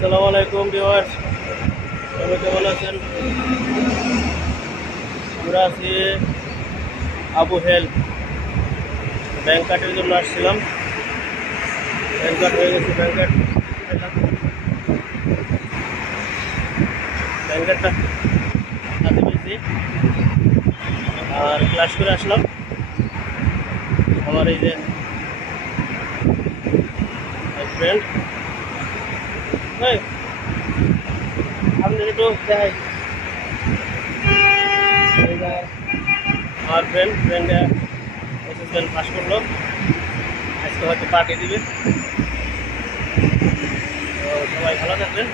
আসসালামু আলাইকুম ভিউয়ার্স, সবাই কেমন আছেন? আমরা আছি আবু হেল ব্যাংক কার্ডের জন্য আসছিলাম। ব্যাংক কার্ড হয়ে গেছে, ব্যাংক কার্ডটা হাতে পেয়েছি আর ক্লাস করে আসলাম। আমার এই যে ফ্রেন্ড, আপনি একটু দেখাই। আমার ফ্রেন্ডে এসএসএল পাস করলো, আজকে হয়তো পার্টি দিবে। তো সবাই ভালো থাকবেন।